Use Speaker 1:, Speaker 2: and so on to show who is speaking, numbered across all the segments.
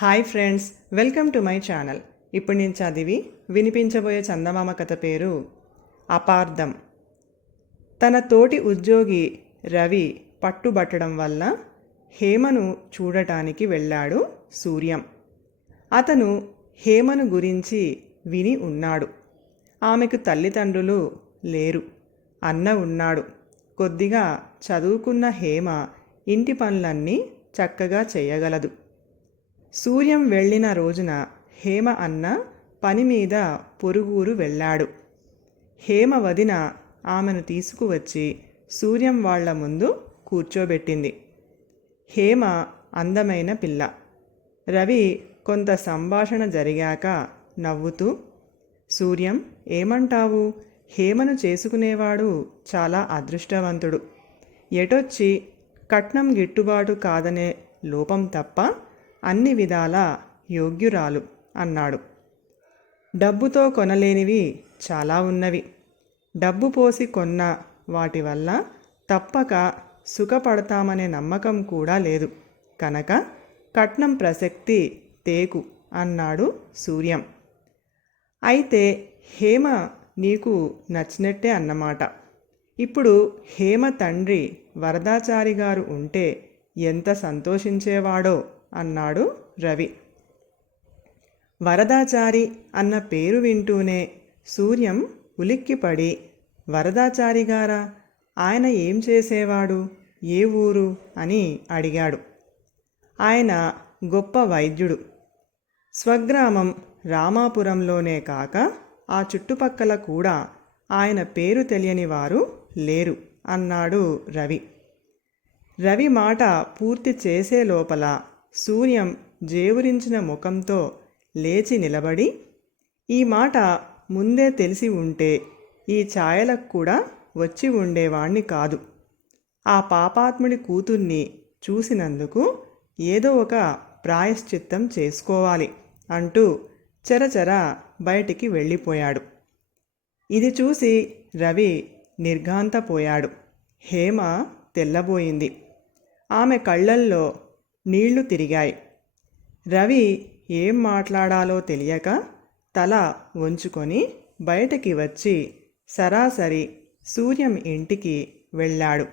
Speaker 1: Hi friends welcome to my channel. ఇప్పుడు నేను చదివి వినిపించబోయే చందమామ కథ పేరు అపార్థం. తన తోటి ఉద్యోగి రవి పట్టుబట్టడం వల్ల హేమను చూడటానికి వెళ్ళాడు సూర్యం. అతను హేమను గురించి విని ఉన్నాడు. ఆమెకు తల్లిదండ్రులు లేరు. అన్న ఉన్నాడు. కొద్దిగా చదువుకున్న హేమ ఇంటి పనులన్నీ చక్కగా చేయగలదు. సూర్యం వెళ్ళిన రోజున హేమ అన్న పని మీద పొరుగురు వెళ్ళాడు. హేమ వదిన ఆమెను తీసుకువచ్చి సూర్యం వాళ్ళ ముందు కూర్చోబెట్టింది. హేమ అందమైన పిల్ల. రవి కొంత సంభాషణ జరిగాక నవ్వుతూ సూర్యం ఏమంటావు? హేమను చేసుకునేవాడు చాలా అదృష్టవంతుడు. ఎటొచ్చి కట్నం గిట్టుబాటు కాదనే లోపం తప్ప అన్ని విధాల యోగ్యురాలు అన్నాడు. డబ్బుతో కొనలేనివి చాలా ఉన్నవి. డబ్బు పోసి కొన్న వాటి వల్ల తప్పక సుఖపడతామనే నమ్మకం కూడా లేదు. కనుక కట్నం ప్రసక్తి తేకు అన్నాడు సూర్యం. అయితే హేమ నీకు నచ్చినట్టే అన్నమాట. ఇప్పుడు హేమ తండ్రి వరదాచారి గారు ఉంటే ఎంత సంతోషించేవాడో అన్నాడు రవి. వరదాచారి అన్న పేరు వింటూనే సూర్యం ఉలిక్కిపడి వరదాచారి గారా ఆయన ఏం చేసేవాడు? ఏ ఊరు? అని అడిగాడు. ఆయన గొప్ప వైద్యుడు. స్వగ్రామం రామాపురంలోనే కాక ఆ చుట్టుపక్కల కూడా ఆయన పేరు తెలియని వారు లేరు అన్నాడు రవి. రవి మాట పూర్తి చేసే లోపల సూర్యం జేవురించిన ముఖంతో లేచి నిలబడి ఈ మాట ముందే తెలిసి ఉంటే ఈ ఛాయలకు కూడా వచ్చి ఉండేవాణ్ణి కాదు. ఆ పాపాత్ముడి కూతుర్ని చూసినందుకు ఏదో ఒక ప్రాయశ్చిత్తం చేసుకోవాలి అంటూ చెరచెర బయటికి వెళ్ళిపోయాడు. ఇది చూసి రవి నిర్ఘాంతపోయాడు. హేమ తెల్లబోయింది. ఆమె కళ్ళల్లో నీళ్ళు తిరిగాయి. రవి ఏం మాట్లాడాలో తెలియక తల వంచుకొని బయటకి వచ్చి సరాసరి సూర్యం ఇంటికి వెళ్ళాడు.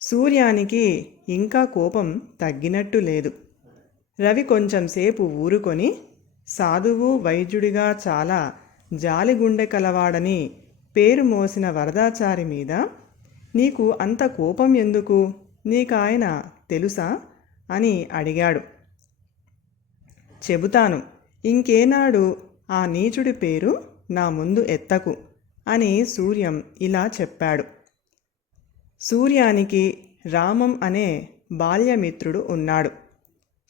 Speaker 1: సూర్యానికి ఇంకా కోపం తగ్గినట్టు లేదు. రవి కొంచెంసేపు ఊరుకొని సాధువు వైద్యుడిగా చాలా జాలిగుండె కలవాడని పేరు మోసిన వరదాచారి మీద నీకు అంత కోపం ఎందుకు? నీకాయన తెలుసా? అని అడిగాడు. చెబుతాను ఇంకేనాడు ఆ నీచుడి పేరు నా ముందు ఎత్తకు అని సూర్యం ఇలా చెప్పాడు. సూర్యానికి రామం అనే బాల్యమిత్రుడు ఉన్నాడు.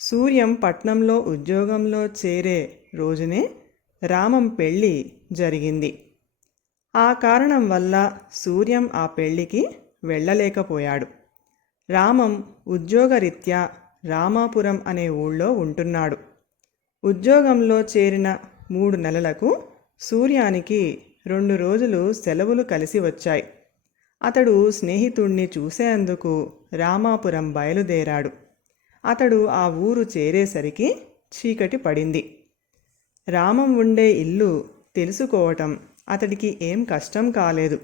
Speaker 1: సూర్యం పట్నంలో ఉద్యోగంలో చేరే రోజునే రామం పెళ్ళి జరిగింది. ఆ కారణం వల్ల సూర్యం ఆ పెళ్ళికి వెళ్ళలేకపోయాడు. రామం ఉద్యోగరీత్యా రామాపురం అనే ఊళ్ళో ఉంటున్నాడు. ఉద్యోగంలో చేరిన మూడు నెలలకు సూర్యానికి రెండు రోజులు సెలవులు కలిసి వచ్చాయి. అతడు స్నేహితుణ్ణి చూసేందుకు రామాపురం బయలుదేరాడు. అతడు ఆ ఊరు చేరేసరికి చీకటి పడింది. రామం ఉండే ఇల్లు తెలుసుకోవటం అతడికి ఏం కష్టం కాలేదు.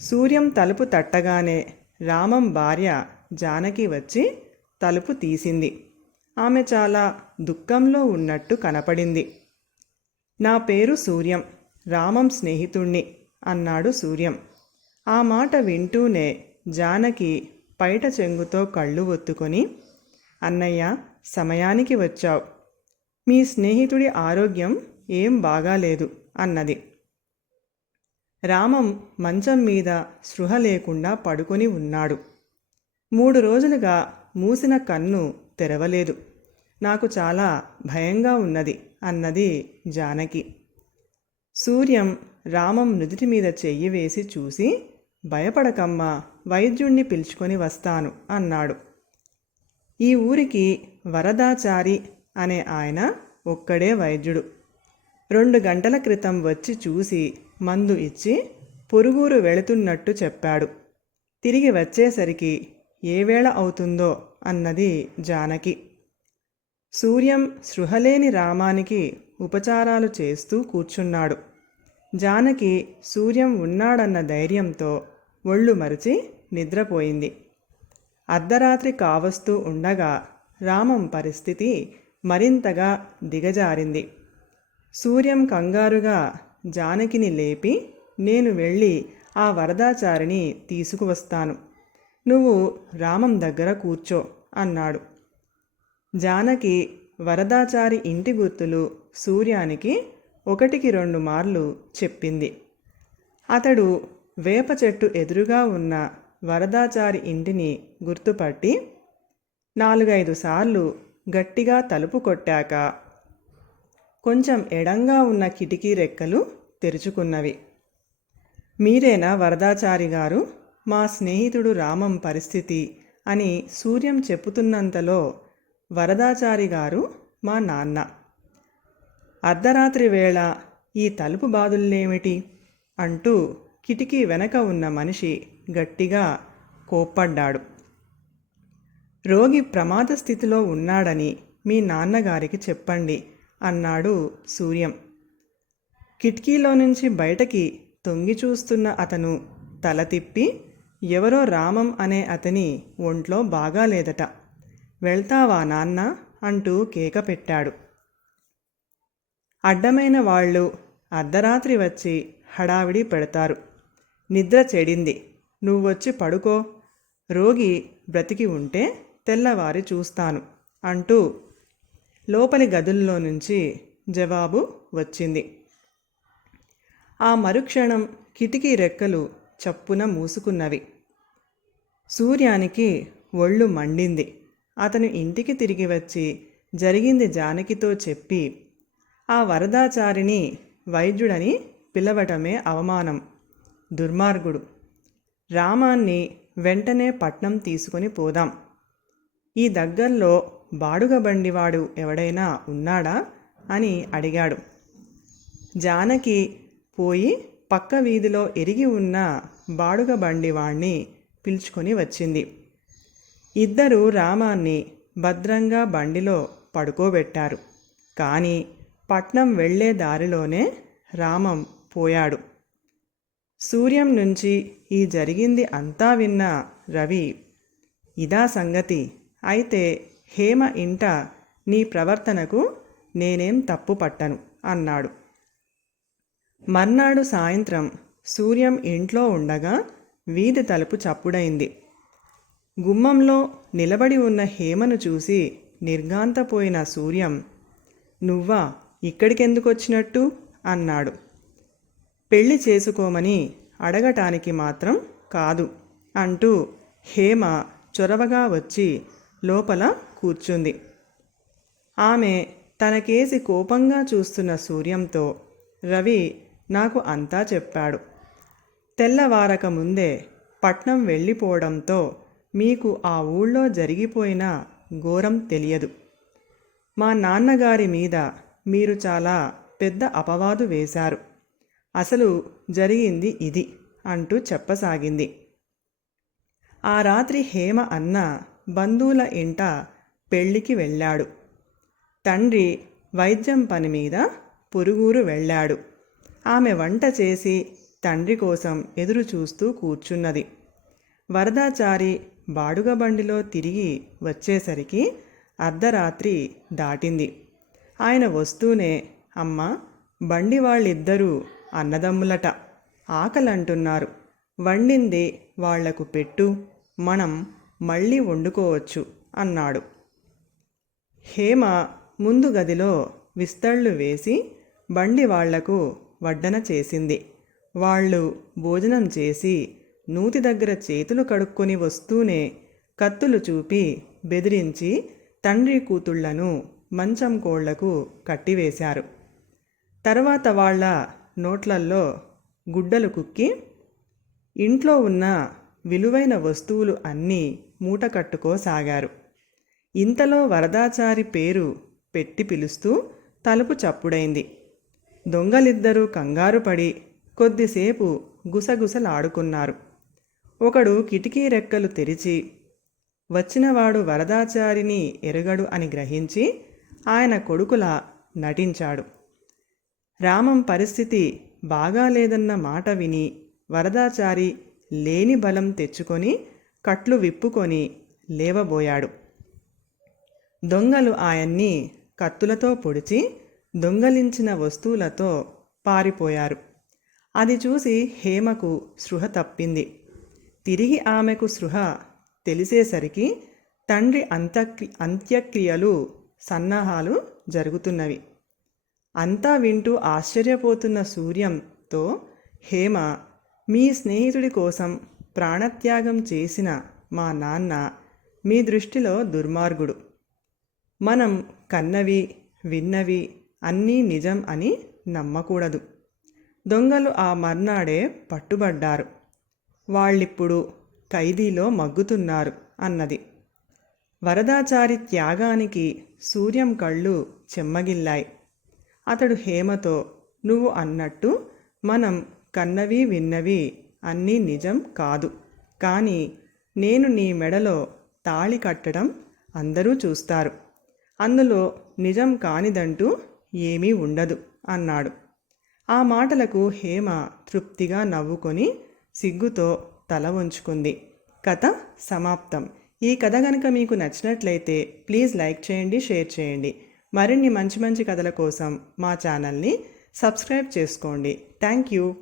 Speaker 1: సూర్యం తలుపు తట్టగానే రామం భార్య జానకి వచ్చి తలుపు తీసింది. ఆమె చాలా దుఃఖంలో ఉన్నట్టు కనపడింది. నా పేరు సూర్యం. రామం స్నేహితుణ్ణి అన్నాడు సూర్యం. ఆ మాట వింటూనే జానకి పైట చెంగుతో కళ్ళు ఒత్తుకొని అన్నయ్య సమయానికి వచ్చావు. మీ స్నేహితుడి ఆరోగ్యం ఏం బాగాలేదు అన్నది. రామం మంచం మీద స్పృహ లేకుండా పడుకొని ఉన్నాడు. మూడు రోజులుగా మూసిన కన్ను తెరవలేదు. నాకు చాలా భయంగా ఉన్నది అన్నది జానకి. సూర్యం రామం నుదుటి మీద చెయ్యి వేసి చూసి భయపడకమ్మా వైద్యుణ్ణి పిలుచుకొని వస్తాను అన్నాడు. ఈ ఊరికి వరదాచారి అనే ఆయన ఒక్కడే వైద్యుడు. రెండు గంటల క్రితం వచ్చి చూసి మందు ఇచ్చి పొరుగురు వెళుతున్నట్టు చెప్పాడు. తిరిగి వచ్చేసరికి ఏ వేళ అవుతుందో అన్నది జానకి. సూర్యం సృహలేని రామానికి ఉపచారాలు చేస్తూ కూర్చున్నాడు. జానకి సూర్యం ఉన్నాడన్న ధైర్యంతో ఒళ్ళు మరిచి నిద్రపోయింది. అర్ధరాత్రి కావస్తూ ఉండగా రామం పరిస్థితి మరింతగా దిగజారింది. సూర్యం కంగారుగా జానకిని లేపి నేను వెళ్ళి ఆ వరదాచారిని తీసుకువస్తాను. నువ్వు రామం దగ్గర కూర్చో అన్నాడు. జానకి వరదాచారి ఇంటి గుర్తులు సూర్యానికి ఒకటికి రెండు మార్లు చెప్పింది. అతడు వేప చెట్టు ఎదురుగా ఉన్న వరదాచారి ఇంటిని గుర్తుపట్టి నాలుగైదు సార్లు గట్టిగా తలుపు కొట్టాక కొంచెం ఎడంగా ఉన్న కిటికీ రెక్కలు తెరుచుకున్నవి. మీరేనా వరదాచారి గారు? మా స్నేహితుడు రామం పరిస్థితి అని సూర్యం చెప్పుతున్నంతలో వరదాచారి గారు మా నాన్న. అర్ధరాత్రి వేళ ఈ తలుపు బాదుల్లేమిటి? అంటూ కిటికీ వెనక ఉన్న మనిషి గట్టిగా కోప్పడ్డాడు. రోగి ప్రమాద స్థితిలో ఉన్నాడని మీ నాన్నగారికి చెప్పండి అన్నాడు సూర్యం. కిటికీలో నుంచి బయటకి తొంగి చూస్తున్న అతను తల తిప్పి ఎవరో రామం అనే అతని ఒంట్లో బాగాలేదట వెళ్తావా నాన్న? అంటూ కేక పెట్టాడు. అడ్డమైన వాళ్ళు అర్ధరాత్రి వచ్చి హడావిడి పెడతారు. నిద్ర చెడింది. నువ్వొచ్చి పడుకో. రోగి బ్రతికి ఉంటే తెల్లవారి చూస్తాను అంటూ లోపలి గదుల్లో నుంచి జవాబు వచ్చింది. ఆ మరుక్షణం కిటికీ రెక్కలు చప్పున మూసుకున్నవి. సూర్యానికి ఒళ్ళు మండింది. అతను ఇంటికి తిరిగి వచ్చి జరిగింది జానకితో చెప్పి ఆ వరదాచారిని వైద్యుడని పిలవటమే అవమానం. దుర్మార్గుడు. రామాన్ని వెంటనే పట్నం తీసుకొని పోదాం. ఈ దగ్గర్లో బాడుగ బండివాడు ఎవడైనా ఉన్నాడా? అని అడిగాడు. జానకి పోయి పక్క వీధిలో ఎరిగి ఉన్న బాడుగ బండివాణ్ణి పిలుచుకొని వచ్చింది. ఇద్దరు రామాన్ని భద్రంగా బండిలో పడుకోబెట్టారు. కానీ పట్నం వెళ్ళే దారిలోనే రామం పోయాడు. సూర్యం నుంచి ఈ జరిగింది అంతా విన్న రవి ఇదా సంగతి. అయితే హేమ ఇంట నీ ప్రవర్తనకు నేనేం తప్పు పట్టను అన్నాడు. మర్నాడు సాయంత్రం సూర్యం ఇంట్లో ఉండగా వీధి తలుపు చప్పుడైంది. గుమ్మంలో నిలబడి ఉన్న హేమను చూసి నిర్గాంతపోయిన సూర్యం నువ్వా ఇక్కడికెందుకొచ్చినట్టు? అన్నాడు. పెళ్ళి చేసుకోమని అడగటానికి మాత్రం కాదు అంటూ హేమ చొరవగా వచ్చి లోపల కూర్చుంది. ఆమె తనకేసి కోపంగా చూస్తున్న సూర్యంతో రవి నాకు అంతా చెప్పాడు. తెల్లవారక ముందే పట్నం వెళ్ళిపోవడంతో మీకు ఆ ఊళ్ళో జరిగిపోయిన ఘోరం తెలియదు. మా నాన్నగారి మీద మీరు చాలా పెద్ద అపవాదు వేశారు. అసలు జరిగింది ఇది అంటూ చెప్పసాగింది. ఆ రాత్రి హేమ అన్న బంధువుల ఇంట పెళ్ళికి వెళ్ళాడు. తండ్రి వైద్యం పని మీద పురుగూరు వెళ్ళాడు. ఆమె వంట చేసి తండ్రి కోసం ఎదురు చూస్తూ కూర్చున్నది. వరదాచారి బాడుగ బండిలో తిరిగి వచ్చేసరికి అర్ధరాత్రి దాటింది. ఆయన వస్తూనే అమ్మ బండి వాళ్ళిద్దరూ అన్నదమ్ములట ఆకలంటున్నారు. వండింది వాళ్ళకు పెట్టు మనం మళ్ళీ వండుకోవచ్చు అన్నాడు. హేమ ముందు గదిలో విస్తళ్ళు వేసి బండి వాళ్ళకు వడ్డన చేసింది. వాళ్ళు భోజనం చేసి నూతి దగ్గర చేతులు కడుక్కొని వస్తూనే కత్తులు చూపి బెదిరించి తండ్రి కూతుళ్ళను మంచం కోళ్ళకు కట్టివేశారు. తర్వాత వాళ్ళ నోట్లల్లో గుడ్డలు కుక్కి ఇంట్లో ఉన్న విలువైన వస్తువులు అన్నీ మూట కట్టుకోసాగారు. ఇంతలో వరదాచారి పేరు పెట్టి పిలుస్తూ తలుపు చప్పుడైంది. దొంగలిద్దరూ కంగారు పడి కొద్దిసేపు గుసగుసలాడుకున్నారు. ఒకడు కిటికీ రెక్కలు తెరిచి వచ్చినవాడు వరదాచారిని ఎరగడు అని గ్రహించి ఆయన కొడుకులా నటించాడు. రామం పరిస్థితి బాగాలేదన్న మాట విని వరదాచారి లేని బలం తెచ్చుకొని కట్లు విప్పుకొని లేవబోయాడు. దొంగలు ఆయన్ని కత్తులతో పొడిచి దొంగలించిన వస్తువులతో పారిపోయారు. అది చూసి హేమకు స్పృహ తప్పింది. తిరిగి ఆమెకు స్పృహ తెలిసేసరికి తండ్రి అంత్యక్రి అంత్యక్రియలు సన్నాహాలు జరుగుతున్నవి. అంతా వింటూ ఆశ్చర్యపోతున్న సూర్యంతో హేమ మీ స్నేహితుడి కోసం ప్రాణత్యాగం చేసిన మా నాన్న మీ దృష్టిలో దుర్మార్గుడు. మనం కన్నవి విన్నవి అన్నీ నిజం అని నమ్మకూడదు. దొంగలు ఆ మర్నాడే పట్టుబడ్డారు. వాళ్ళిప్పుడు ఖైదీలో మగ్గుతున్నారు అన్నది. వరదాచారి త్యాగానికి సూర్యం కళ్ళు చెమ్మగిల్లాయి. అతడు హేమతో నువ్వు అన్నట్టు మనం కన్నవి విన్నవి అన్నీ నిజం కాదు. కానీ నేను నీ మెడలో తాళి కట్టడం అందరూ చూస్తారు. అందులో నిజం కానిదంటూ ఏమీ ఉండదు అన్నాడు. ఆ మాటలకు హేమ తృప్తిగా నవ్వుకొని సిగ్గుతో తల వంచుకుంది. కథ సమాప్తం. ఈ కథ కనుక మీకు నచ్చినట్లయితే ప్లీజ్ లైక్ చేయండి షేర్ చేయండి. మరిన్ని మంచి మంచి కథల కోసం మా ఛానల్ని సబ్స్క్రైబ్ చేసుకోండి. Thank you.